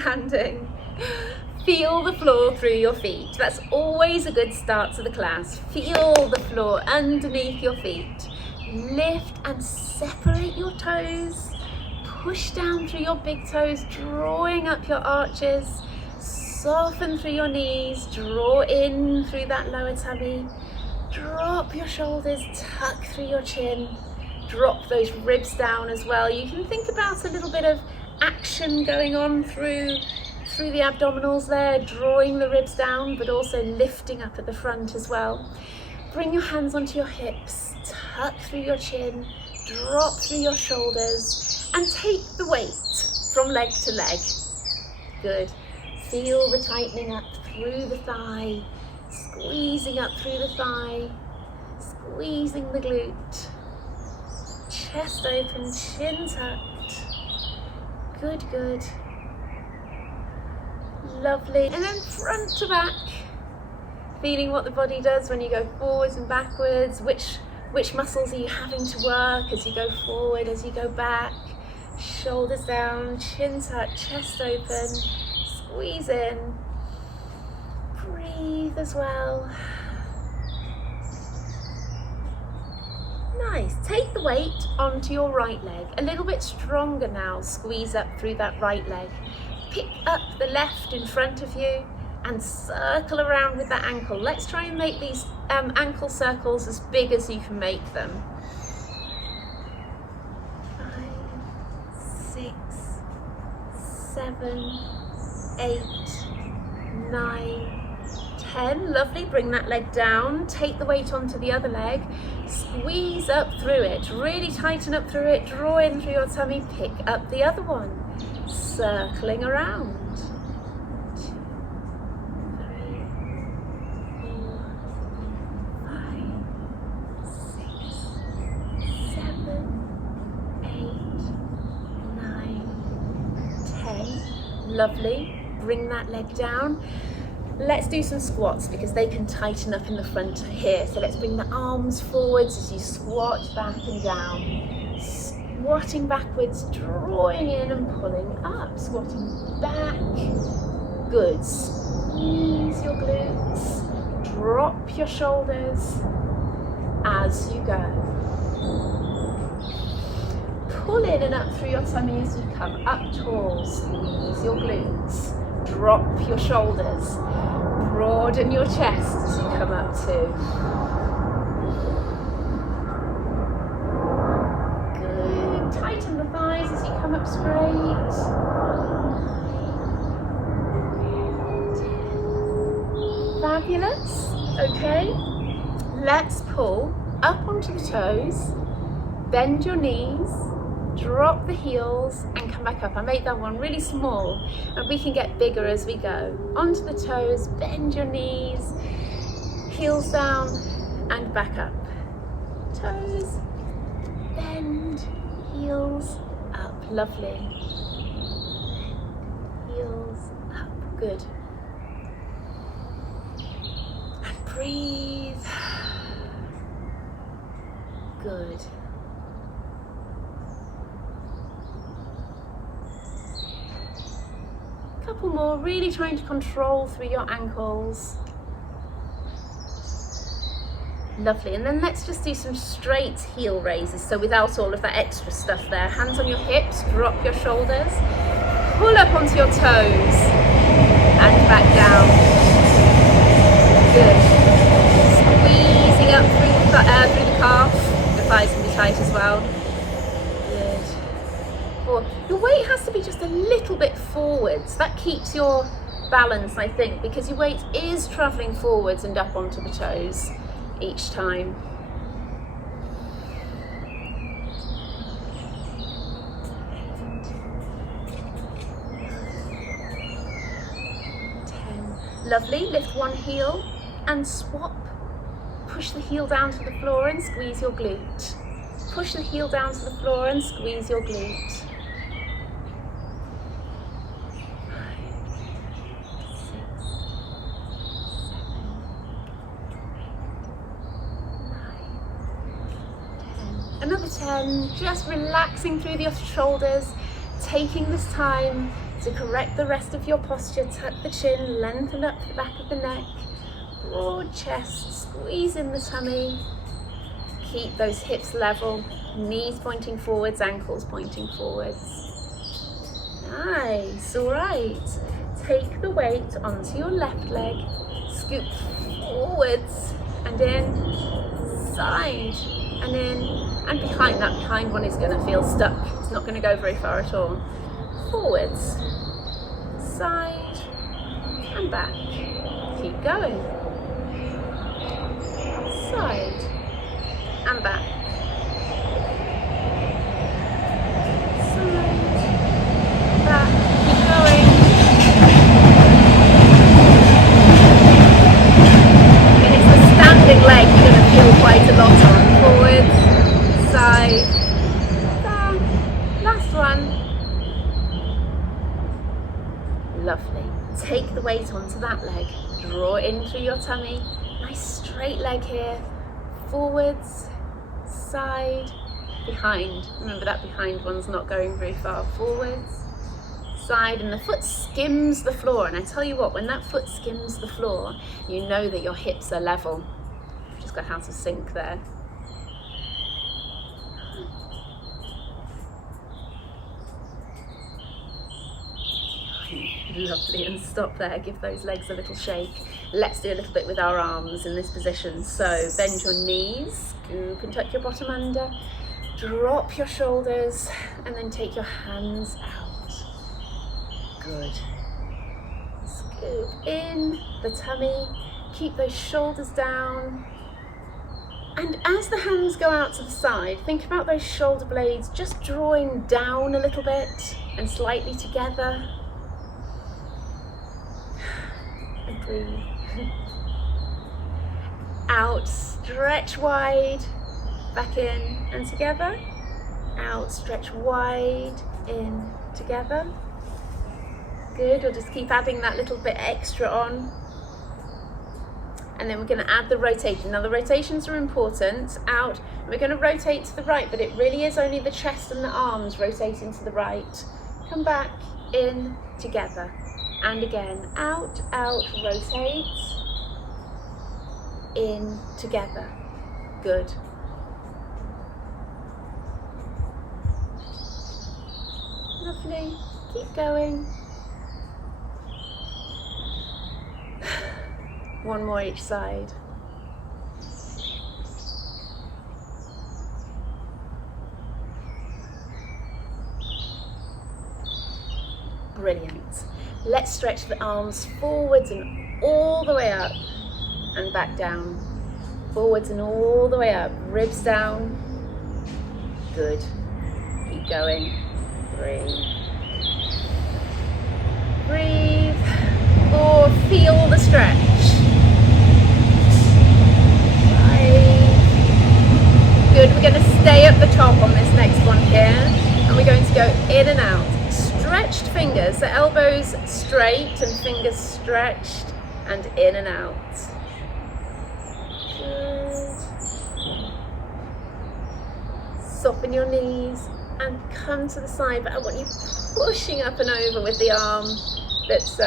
standing. Feel the floor through your feet. That's always a good start to the class. Feel the floor underneath your feet. Lift and separate your toes. Push down through your big toes, drawing up your arches. Soften through your knees, draw in through that lower tummy. Drop your shoulders, tuck through your chin. Drop those ribs down as well. You can think about a little bit of action going on through the abdominals there, drawing the ribs down, but also lifting up at the front as well. Bring your hands onto your hips, tuck through your chin, drop through your shoulders, and take the weight from leg to leg. Good. Feel the tightening up through the thigh, squeezing up through the thigh, squeezing the glute. Chest open, chin tucked. Good, good. Lovely. And then front to back. Feeling what the body does when you go forwards and backwards. Which muscles are you having to work as you go forward, as you go back? Shoulders down, chin tucked, chest open. Squeeze in. Breathe as well. Nice. Take the weight onto your right leg. A little bit stronger now. Squeeze up through that right leg. Pick up the left in front of you and circle around with that ankle. Let's try and make these ankle circles as big as you can make them. 5, 6, 7, 8, 9, 10. Lovely. Bring that leg down. Take the weight onto the other leg. Squeeze up through it. Really tighten up through it. Draw in through your tummy. Pick up the other one. Circling around. 2, 3, 4, 5, 6, 7, 8, 9, 10. Lovely. Bring that leg down. Let's do some squats because they can tighten up in the front here. So let's bring the arms forwards as you squat back and down. Squatting backwards, drawing in and pulling up. Squatting back. Good. Squeeze your glutes. Drop your shoulders as you go. Pull in and up through your tummy as you come up tall. Squeeze your glutes. Drop your shoulders. Broaden your chest as you come up too. Good. Tighten the thighs as you come up straight. 10. Fabulous. Okay. Let's pull up onto the toes. Bend your knees. Drop the heels and come back up. I made that one really small and we can get bigger as we go. Onto the toes, bend your knees, heels down and back up. Toes, bend, heels up. Lovely. Heels up. Good. And breathe. Good. Couple more, really trying to control through your ankles. Lovely, and then let's just do some straight heel raises, so without all of that extra stuff there. Hands on your hips, drop your shoulders, pull up onto your toes, and back down. Good. Squeezing up through the calf, the thighs can be tight as well. Your weight has to be just a little bit forwards. That keeps your balance, I think, because your weight is travelling forwards and up onto the toes each time. 10. Lovely. Lift one heel and swap. Push the heel down to the floor and squeeze your glute. Push the heel down to the floor and squeeze your glute. 10, just relaxing through the shoulders, taking this time To correct the rest of your posture, tuck the chin, lengthen up the back of the neck, broad chest, squeeze in the tummy. Keep those hips level, knees pointing forwards, ankles pointing forwards. Nice, all right. Take the weight onto your left leg, scoop forwards and in, side and in, and behind. That behind one is going to feel stuck. It's not going to go very far at all. Forwards, side and back. Keep going. Side and back. Side, back. Keep going. And it's the standing leg you're going to feel quite a lot on. Forwards, side, back. Last one. Lovely. Take the weight onto that leg. Draw in through your tummy. Nice straight leg here. Forwards, side, behind. Remember that behind one's not going very far. Forwards, side, and the foot skims the floor. And I tell you what, when that foot skims the floor, you know that your hips are level. Just got out of sync there. Lovely, and stop there, give those legs a little shake. Let's do a little bit with our arms in this position. So bend your knees, scoop and tuck your bottom under, drop your shoulders, and then take your hands out. Good. Scoop in the tummy, keep those shoulders down. And as the hands go out to the side, think about those shoulder blades just drawing down a little bit and slightly together. And breathe. Out, stretch wide, back in and together. Out, stretch wide, in, together. Good, we'll just keep adding that little bit extra on. And then we're going to add the rotation. Now the rotations are important. Out, we're going to rotate to the right, but it really is only the chest and the arms rotating to the right. Come back, in, together. And again, out, out, rotate, in, together. Good. Lovely. Keep going. One more each side. Brilliant. Let's stretch the arms forwards and all the way up and back down. Forwards and all the way up. Ribs down. Good. Keep going. Breathe. Breathe. 4. Feel the stretch. 5. Good. We're going to stay at the top on this next one here. And we're going to go in and out. Stretched fingers, the elbows straight and fingers stretched, and in and out. Good. Soften your knees and come to the side, but I want you pushing up and over with the arm that's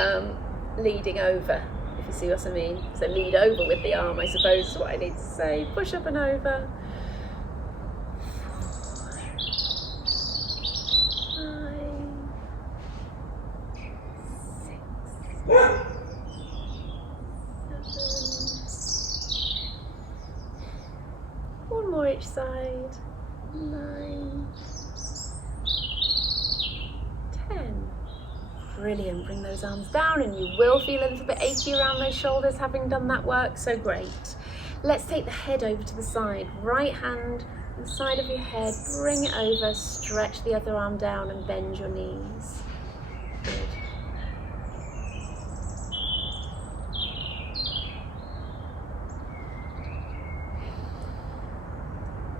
leading over, if you see what I mean. So lead over with the arm, I suppose is what I need to say. Push up and over. 7. One more each side. 9. 10. Brilliant. Bring those arms down and you will feel a little bit achy around those shoulders having done that work, so great. Let's take the head over to the side. Right hand on the side of your head, bring it over, stretch the other arm down and bend your knees. Good.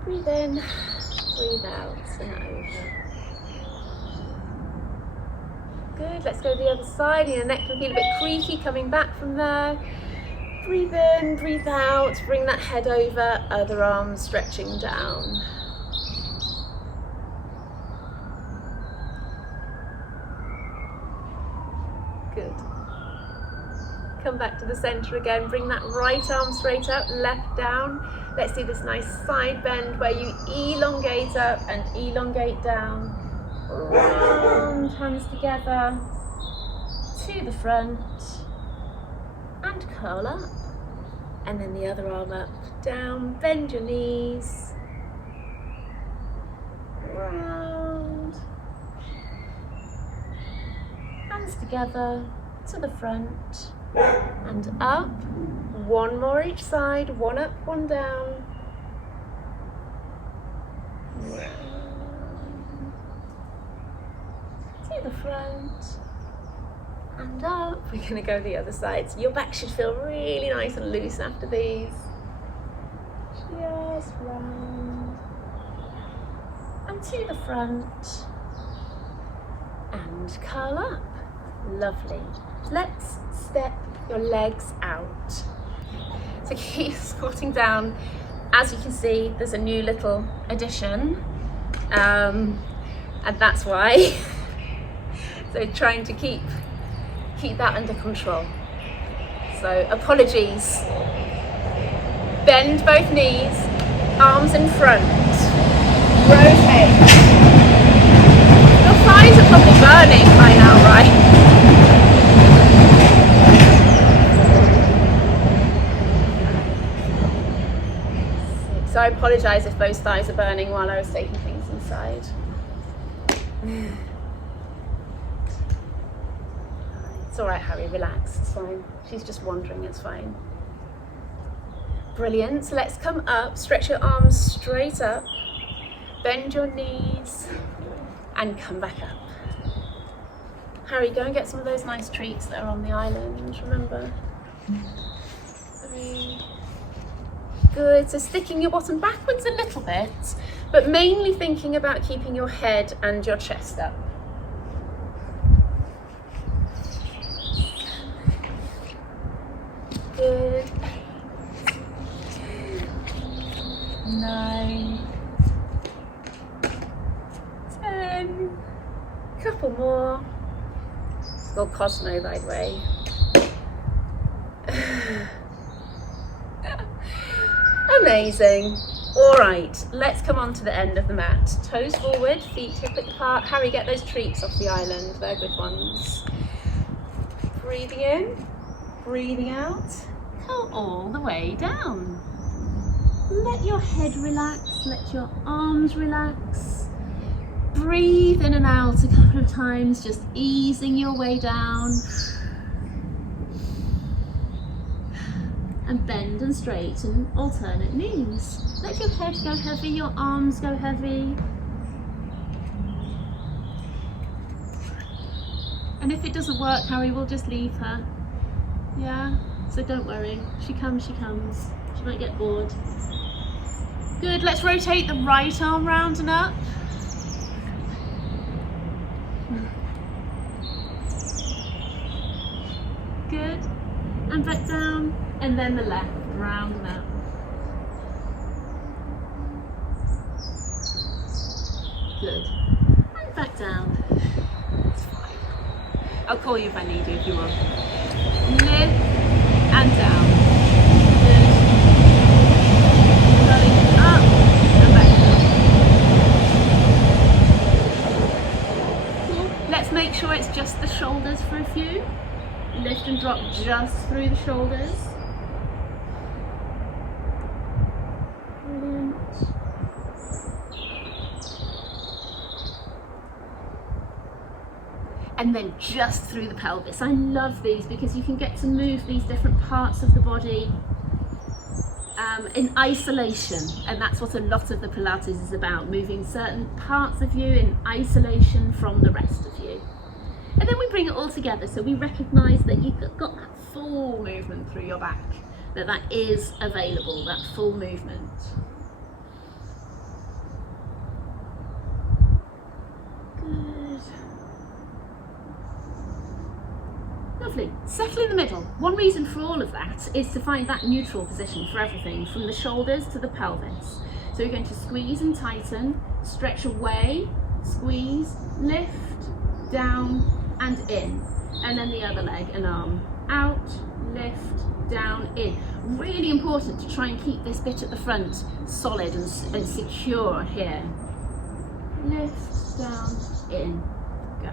Breathe in, breathe out, and over. Good, let's go to the other side. Your neck can feel a bit creaky coming back from there. Breathe in, breathe out, bring that head over, other arm stretching down. Come back to the center again. Bring that right arm straight up, left down. Let's do this nice side bend where you elongate up and elongate down. Round, hands together to the front and curl up. And then the other arm up, down, bend your knees. Round. Hands together to the front and up. One more each side, one up, one down. To the front and up. We're going to go the other side. So your back should feel really nice and loose after these. Just round and to the front and curl up. Lovely. Let's step your legs out. So keep squatting down. As you can see, there's a new little addition, and that's why. So trying to keep that under control. So apologies. Bend both knees, arms in front. Rotate. Your thighs are probably burning by now, right? So I apologise if those thighs are burning while I was taking things inside. It's all right, Harry, relax, it's fine. She's just wandering, it's fine. Brilliant, so let's come up, stretch your arms straight up, bend your knees, and come back up. Harry, go and get some of those nice treats that are on the island, remember? 3. Good, so sticking your bottom backwards a little bit, but mainly thinking about keeping your head and your chest up. Good. 9, 10, couple more. It's called Cosmo, by the way. Amazing. All right, let's come on to the end of the mat. Toes forward, feet hip width apart. Harry, get those treats off the island. They're good ones. Breathing in, breathing out. Come all the way down. Let your head relax, let your arms relax. Breathe in and out a couple of times, just easing your way down. And bend and straighten, alternate knees. Let your head go heavy, your arms go heavy. And if it doesn't work, Harry, we'll just leave her. Yeah, so don't worry. She comes, she comes. She might get bored. Good, let's rotate the right arm round and up. Good, and back down. And then the left, round and up. Good. And back down. It's fine. I'll call you if I need you if you want. Lift and down. Good. Rolling up and back down. Cool. Let's make sure it's just the shoulders for a few. Lift and drop just through the shoulders. And then just through the pelvis. I love these because you can get to move these different parts of the body in isolation, and that's what a lot of the Pilates is about, moving certain parts of you in isolation from the rest of you. And then we bring it all together, so we recognise that you've got that full movement through your back, that is available, that full movement. Good. Lovely. Settle in the middle. One reason for all of that is to find that neutral position for everything, from the shoulders to the pelvis. So you're going to squeeze and tighten, stretch away, squeeze, lift, down and in, and then the other leg and arm out, lift, down, in. Really important to try and keep this bit at the front solid and secure here. Lift, down, in, go.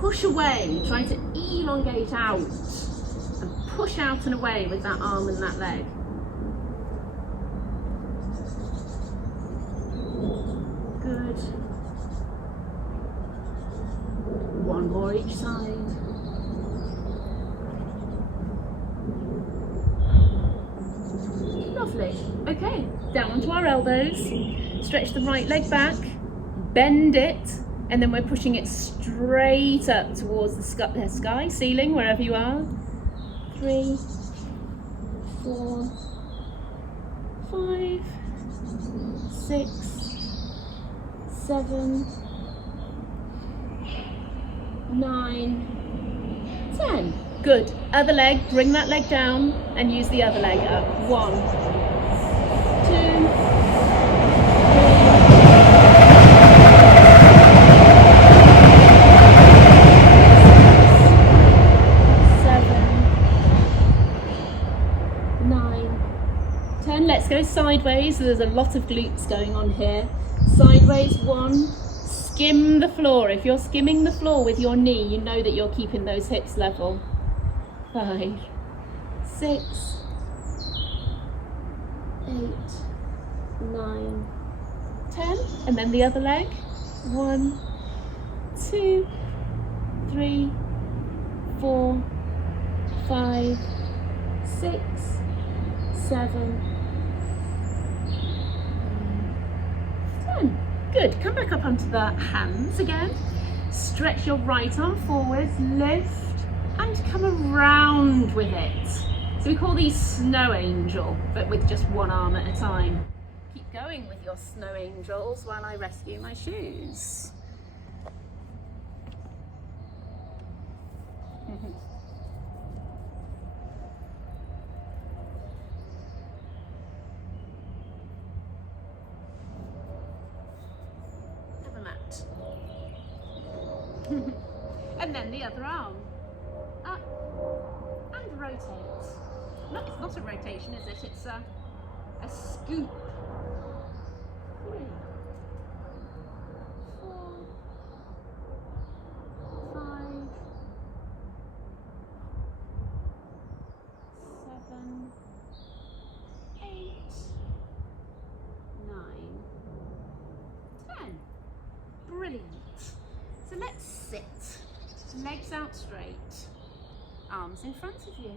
Push away, try to elongate out and push out and away with that arm and that leg. Good. One more each side. Lovely. Okay, down onto our elbows. Stretch the right leg back, bend it, and then we're pushing it straight up towards the sky, ceiling, wherever you are. 3, 4, 5, 6, 7, 9, 10. Good. Other leg, bring that leg down and use the other leg up. 1, 2, 10. Let's go sideways. So there's a lot of glutes going on here. Sideways, 1. Skim the floor. If you're skimming the floor with your knee, you know that you're keeping those hips level. 5, 6, 8, 9, 10. And then the other leg. 1, 2, 3, 4, 5, 6, 7, 10. Good. Come back up onto the hands again. Stretch your right arm forwards, lift, and come around with it. So we call these snow angel, but with just one arm at a time. Keep going with your snow angels while I rescue my shoes. Have a mat. And then the other arm. Up and rotate. No, it's not a rotation, is it? It's a scoop. 3, 4, 5, 7, 8, 9, 10. Brilliant. So let's sit. Legs out straight. Arms in front of you.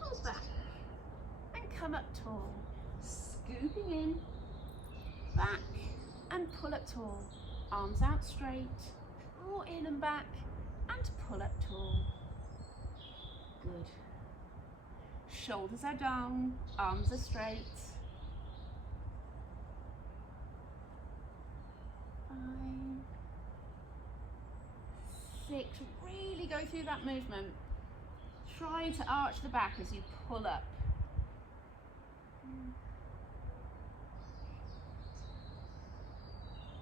Pull back and come up tall. Scooping in, back and pull up tall. Arms out straight. Draw in and back and pull up tall. Good. Shoulders are down, arms are straight. 5, 6. Really go through that movement. Try to arch the back as you pull up.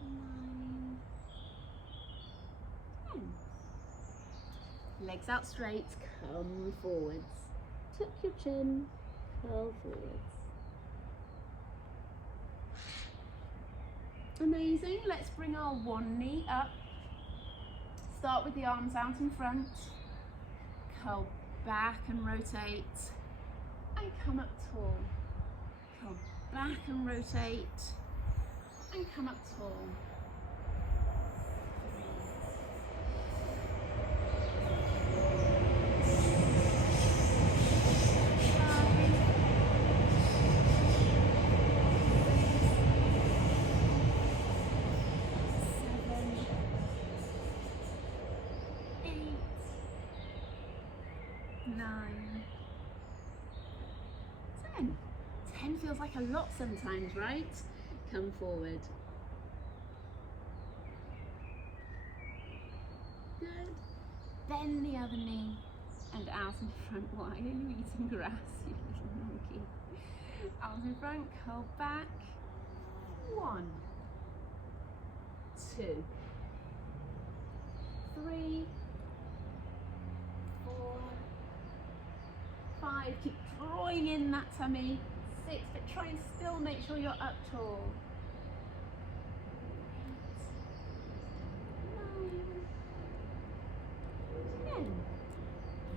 9, 10. Legs out straight, come forwards. Tuck your chin, curl forwards. Amazing. Let's bring our one knee up. Start with the arms out in front. Curl back and rotate. And come up tall. Curl back and rotate. And come up tall. 9, 10. 10 feels like a lot sometimes, right? Come forward. Good. Bend the other knee and out in front. Why are you eating grass, you little monkey? Out in front, curl back. 1, 2, 3, 5, keep drawing in that tummy. 6, but try and still make sure you're up tall. 8, 9, 10.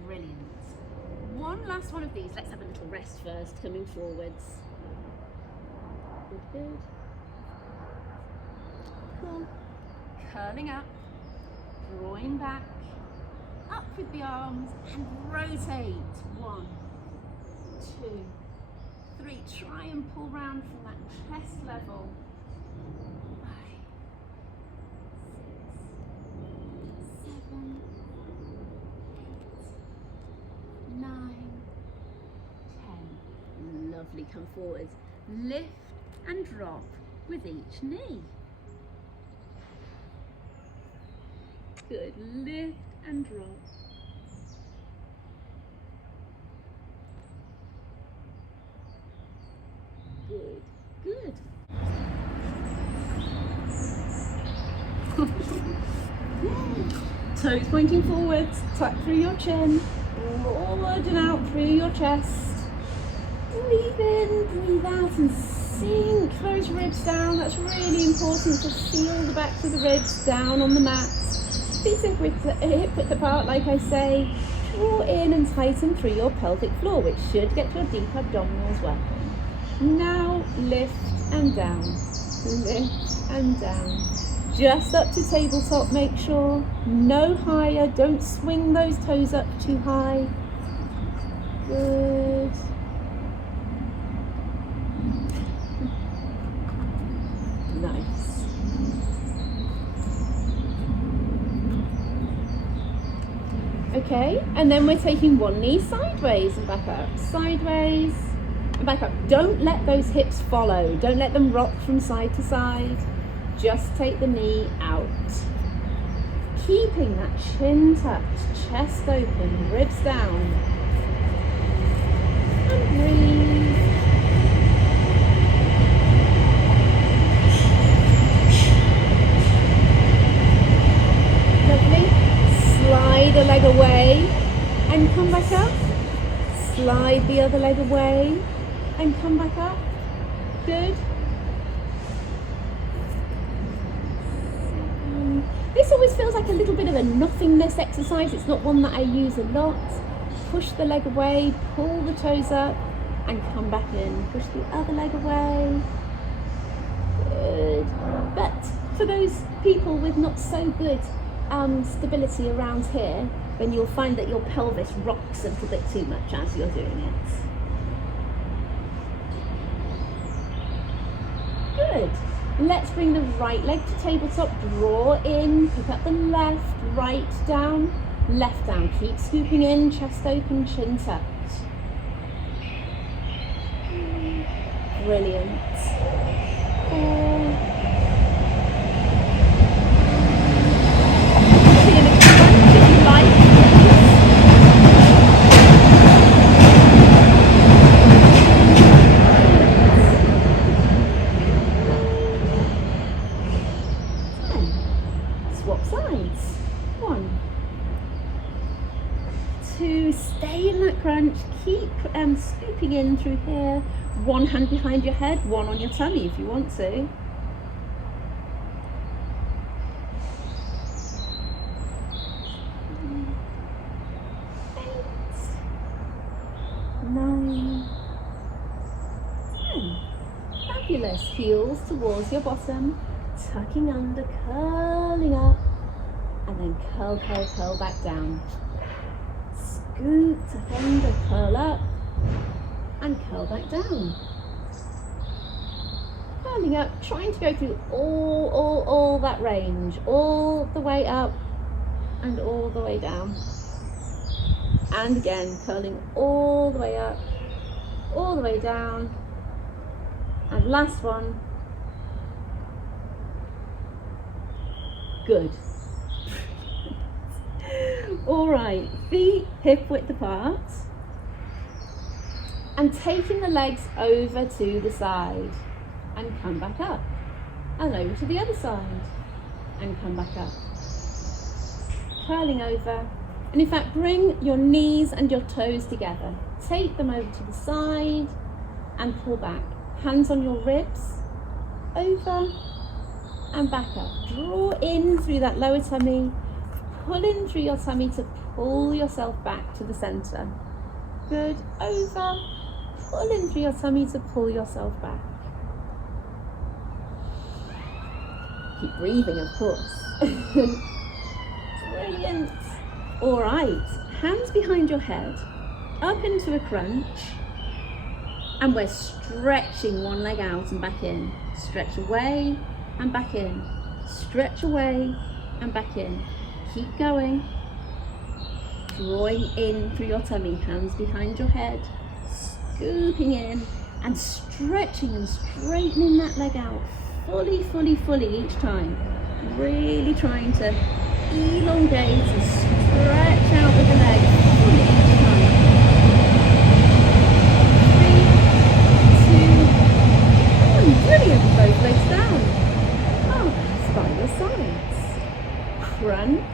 Brilliant. One last one of these. Let's have a little rest first, coming forwards. Good, good. Cool. Curling up, drawing back, up with the arms, and rotate. 1, 2, 3. Try and pull round from that chest level. 5, 6, 7, 8, 9, 10. Lovely. Come forward. Lift and drop with each knee. Good. Lift and drop. Good. Good. Toes pointing forwards, tuck through your chin, forward and out through your chest. Breathe in, breathe out, and sink those ribs down. That's really important to feel the backs of the ribs down on the mat. Feet hip width apart, like I say. Draw in and tighten through your pelvic floor, which should get your deep abdominals working. Now lift and down, lift and down. Just up to tabletop, make sure. No higher, don't swing those toes up too high. Good. Nice. Okay, and then we're taking one knee sideways and back up. Sideways and back up. Don't let those hips follow. Don't let them rock from side to side. Just take the knee out. Keeping that chin tucked, chest open, ribs down. And breathe. Lovely. Slide a leg away and come back up. Slide the other leg away and come back up. Good. This always feels like a little bit of a nothingness exercise. It's not one that I use a lot. Push the leg away, pull the toes up and come back in. Push the other leg away. Good. But for those people with not so good stability around here, then you'll find that your pelvis rocks a little bit too much as you're doing it. Good. Let's bring the right leg to tabletop, draw in, pick up the left, right down, left down. Keep scooping in, chest open, chin tucked. Brilliant. 4. Swap sides. 1, 2, stay in that crunch, keep scooping in through here. One hand behind your head, one on your tummy if you want to. 8, 9, 10. Fabulous. Heels towards your bottom. Tucking under, curling up, and then curl, curl, curl back down. Scoot, tuck under, curl up, and curl back down. Curling up, trying to go through all that range, all the way up and all the way down. And again, curling all the way up, all the way down. And last one. Good. All right, feet hip width apart. And taking the legs over to the side and come back up. And over to the other side and come back up. Curling over. And in fact, bring your knees and your toes together. take them over to the side and pull back. Hands on your ribs, over and back up. Draw in through that lower tummy, pull in through your tummy to pull yourself back to the center. Good, over, pull in through your tummy to pull yourself back. Keep breathing, of course. Brilliant. All right, hands behind your head, up into a crunch, and we're stretching one leg out and back in. Stretch away and back in. Stretch away and back in. Keep going. Drawing in through your tummy, hands behind your head, scooping in and stretching and straightening that leg out fully, fully, fully each time. Really trying to elongate and stretch out with the leg fully each time. 3, 2, 1. Brilliant. Both legs down. Arms by your sides. Crunch.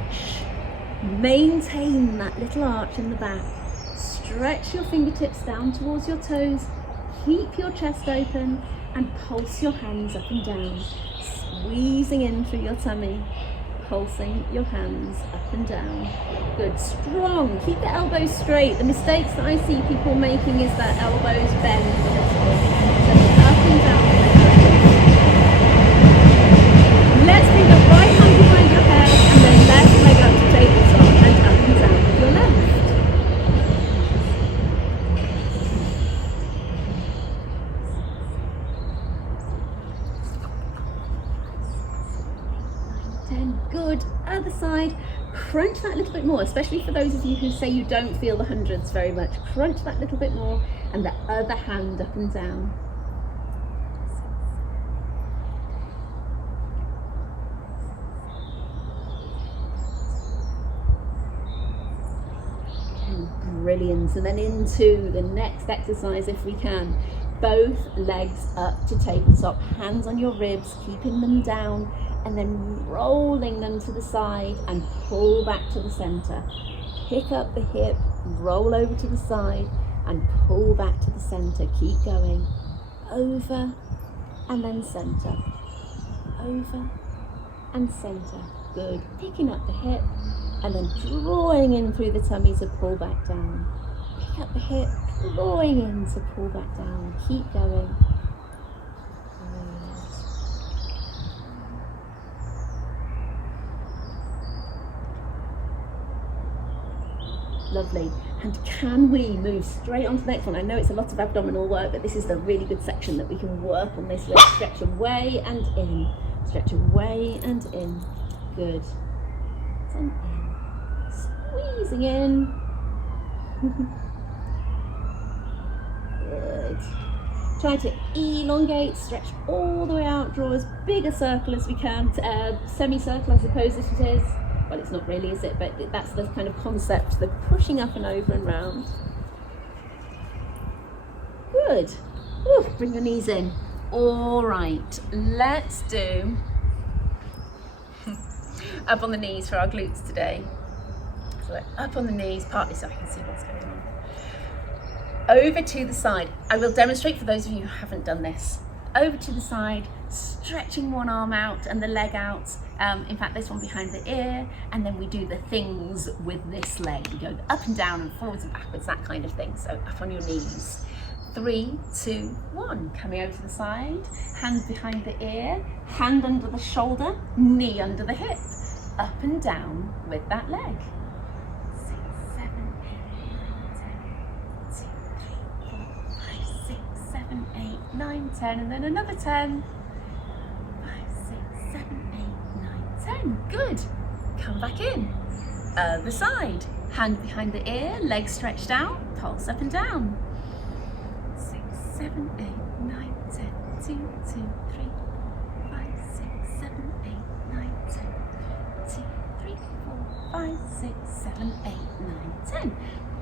Maintain that little arch in the back. Stretch your fingertips down towards your toes. Keep your chest open and pulse your hands up and down. Squeezing in through your tummy. Pulsing your hands up and down. Good, strong. Keep the elbows straight. The mistakes that I see people making is that elbows bend a little. So up and down. Let's bring the right hand behind your head and then left leg up to tabletop and up and down with your left. Good. Other side. Crunch that a little bit more, especially for those of you who say you don't feel the hundreds very much. Crunch that little bit more and the other hand up and down. Brilliant. And then into the next exercise if we can. Both legs up to tabletop, hands on your ribs, keeping them down, and then rolling them to the side and pull back to the center. Pick up the hip, roll over to the side and pull back to the center. Keep going. Over and then center. Over and center. Good. Picking up the hip and then drawing in through the tummy to pull back down. Pick up the hip, drawing in to pull back down. Keep going. Lovely. And can we move straight on to the next one? I know it's a lot of abdominal work, but this is the really good section that we can work on this with. Stretch away and in. Stretch away and in. Good. And in. Squeezing in. Good. Try to elongate, stretch all the way out, draw as big a circle as we can, semicircle I suppose this it is. Well, it's not really, is it? But that's the kind of concept, the pushing up and over and round. Good. Ooh, bring your knees in. All right, let's do up on the knees for our glutes today. So up on the knees, partly so I can see what's going on. Over to the side. I will demonstrate for those of you who haven't done this. Over to the side, stretching one arm out and the leg out. In fact, this one behind the ear, and then we do the things with this leg. We go up and down and forwards and backwards, that kind of thing. So up on your knees. 3, 2, 1. Coming over to the side, hand behind the ear, hand under the shoulder, knee under the hip. Up and down with that leg. 6, 7, 8, 9, 10. 2, 3, 4, 5, 6, 7, 8, 9, 10. And then another 10. 5, 6, 7, 8. 10. Good. Come back in. Other side. Hand behind the ear, legs stretched out, pulse up and down. 6, 7, 8, 9, 10. 2, 2, 3, 5, 6, 7, 8, 9, 10. 2, 3, 4, 5, 6, 7, 8, 9, 10.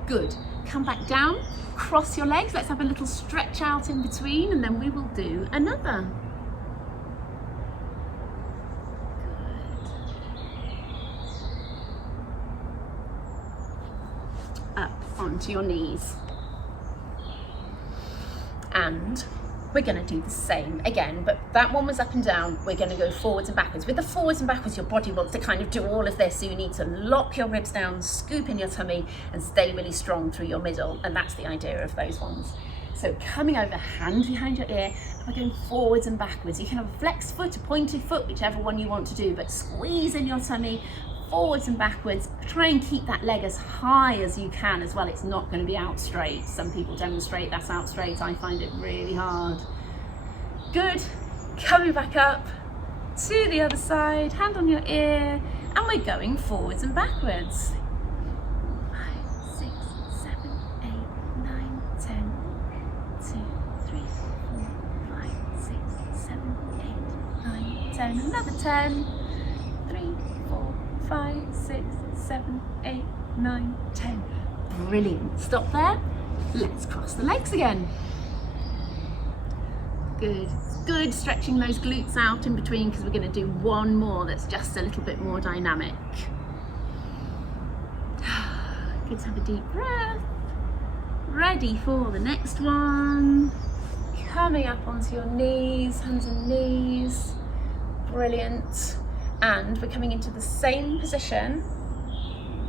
Good. Come back down, cross your legs. Let's have a little stretch out in between and then we will do another. Up onto your knees. And we're going to do the same again, but that one was up and down. We're going to go forwards and backwards. With the forwards and backwards, your body wants to kind of do all of this, so you need to lock your ribs down, scoop in your tummy, and stay really strong through your middle, and that's the idea of those ones. So coming over, hand behind your ear, and we're going forwards and backwards. You can have a flexed foot, a pointed foot, whichever one you want to do, but squeeze in your tummy, forwards and backwards. Try and keep that leg as high as you can as well. It's not going to be out straight. Some people demonstrate that's out straight. I find it really hard. Good. Coming back up to the other side, hand on your ear, and we're going forwards and backwards. 5, 6, 7, 8, 9, 10. 2, 3, 4, 5, 6, 7, 8, 9, 10. Another 10. 3, 4, 5, 6, 7, 8, 9, 10. Brilliant. Stop there. Let's cross the legs again. Good. Good. Stretching those glutes out in between, because we're going to do one more that's just a little bit more dynamic. Good to have a deep breath. Ready for the next one. Coming up onto your knees, hands and knees. Brilliant. And we're coming into the same position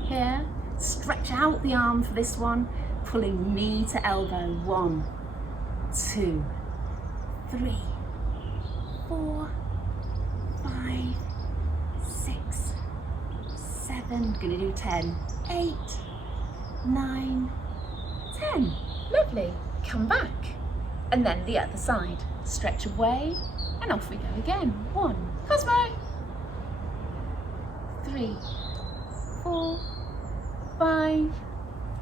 here. Stretch out the arm for this one, pulling knee to elbow. 1, 2, 3, 4, 5, 6, 7. Gonna do 10, 8, 9, 10. Lovely. Come back. And then the other side. Stretch away and off we go again. 1, Cosmo. 3, 4, 5,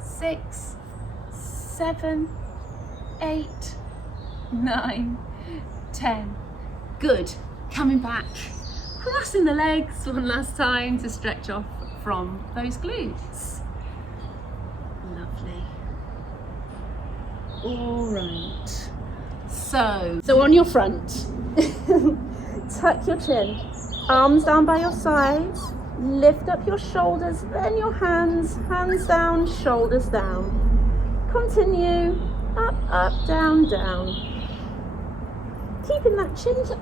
6, 7, 8, 9, 10. Good. Coming back. Crossing the legs one last time to stretch off from those glutes. Lovely. All right. So on your front, tuck your chin, arms down by your sides, lift up your shoulders, then your hands down, shoulders down. Continue, up, up, down, down. Keeping that chin tucked.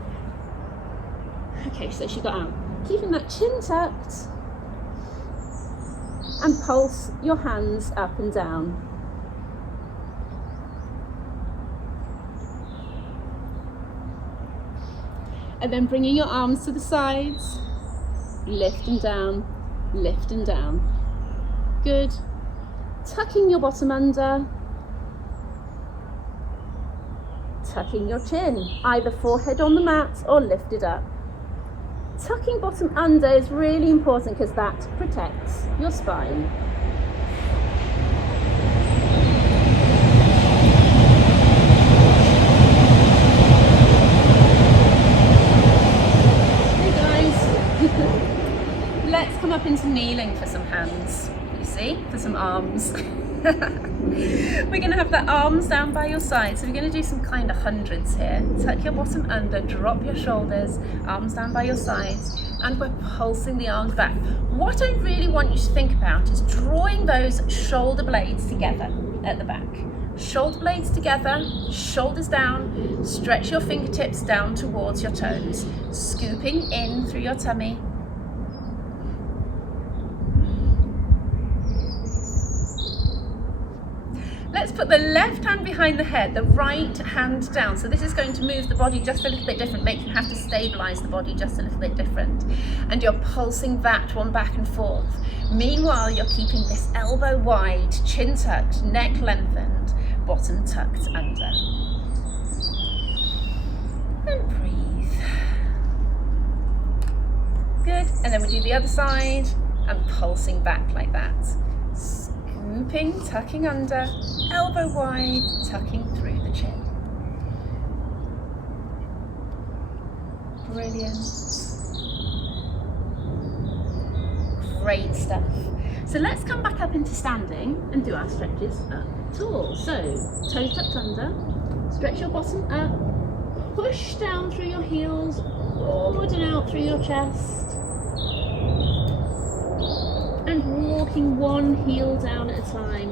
Okay, so she got out. Keeping that chin tucked, and pulse your hands up and down. And then bringing your arms to the sides, lift and down, lift and down. Good. Tucking your bottom under, tucking your chin, either forehead on the mat or lifted up. Tucking bottom under is really important because that protects your spine. Let's come up into kneeling for some hands, you see, for some arms. We're going to have the arms down by your side, so we're going to do some kind of hundreds here. Tuck your bottom under, drop your shoulders, arms down by your sides, and we're pulsing the arms back. What I really want you to think about is drawing those shoulder blades together at the back. Shoulder blades together, shoulders down, stretch your fingertips down towards your toes, scooping in through your tummy. Let's put the left hand behind the head, the right hand down. So this is going to move the body just a little bit different, make you have to stabilize the body just a little bit different. And you're pulsing that one back and forth. Meanwhile, you're keeping this elbow wide, chin tucked, neck lengthened, bottom tucked under. And breathe. Good. And then we do the other side and pulsing back like that. Scooping, tucking under, elbow wide, tucking through the chin. Brilliant. Great stuff. So let's come back up into standing and do our stretches up tall. So toes tucked under, stretch your bottom up, push down through your heels, forward and out through your chest. And walking one heel down at a time.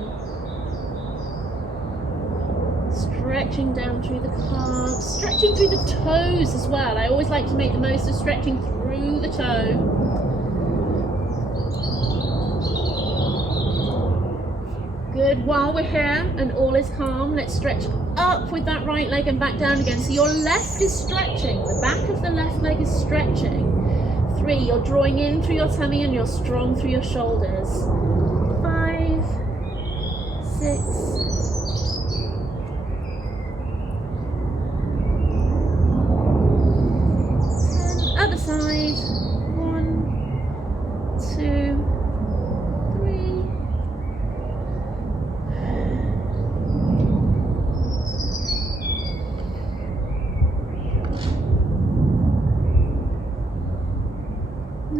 stretching down through the calves, stretching through the toes as well. I always like to make the most of stretching through the toe. Good. While we're here and all is calm, let's stretch up with that right leg and back down again. So your left is stretching, the back of the left leg is stretching. 3, you're drawing in through your tummy and you're strong through your shoulders. 5, 6, 10, other side. 1, 2, 3.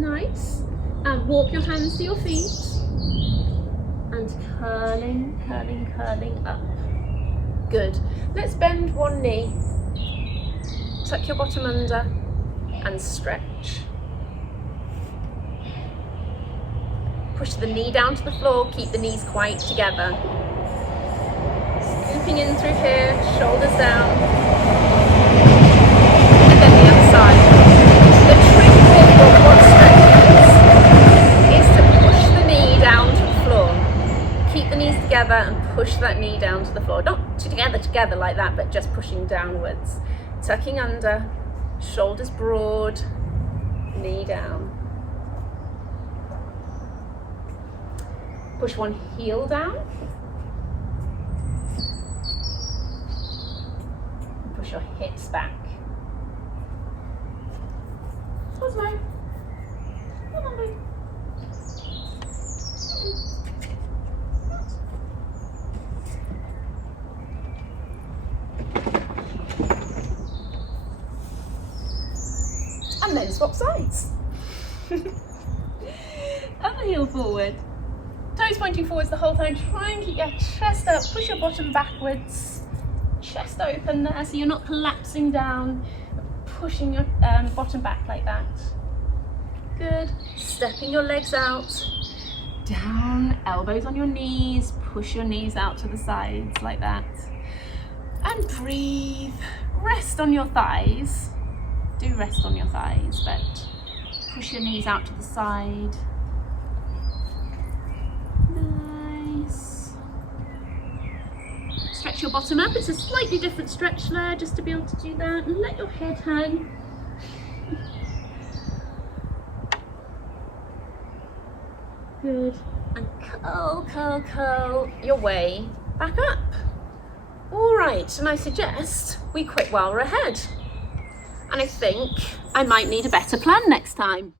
Nice. And walk your hands to your feet and curling, curling, curling up. Good. Let's bend one knee, tuck your bottom under and stretch. Push the knee down to the floor, keep the knees quite together. Scooping in through here, shoulders down. And then the other side. The trick with what stretches is to push the knee down to the floor. Keep the knees together and push that knee down to the floor. Not together like that, but just pushing downwards. Tucking under, shoulders broad, knee down. Push one heel down. Push your hips back. Cosmo. Come on, baby. And then swap sides. Other heel forward. Toes pointing forwards the whole time. Try and keep your chest up. Push your bottom backwards. Chest open there so you're not collapsing down. Pushing your bottom back like that. Good. Stepping your legs out. Down. Elbows on your knees. Push your knees out to the sides like that. And breathe. Rest on your thighs. Do rest on your thighs, but push your knees out to the side. Nice. Stretch your bottom up. It's a slightly different stretch there, just to be able to do that. And let your head hang. Good. And curl, curl, curl your way back up. All right, and I suggest we quit while we're ahead. And I think I might need a better plan next time.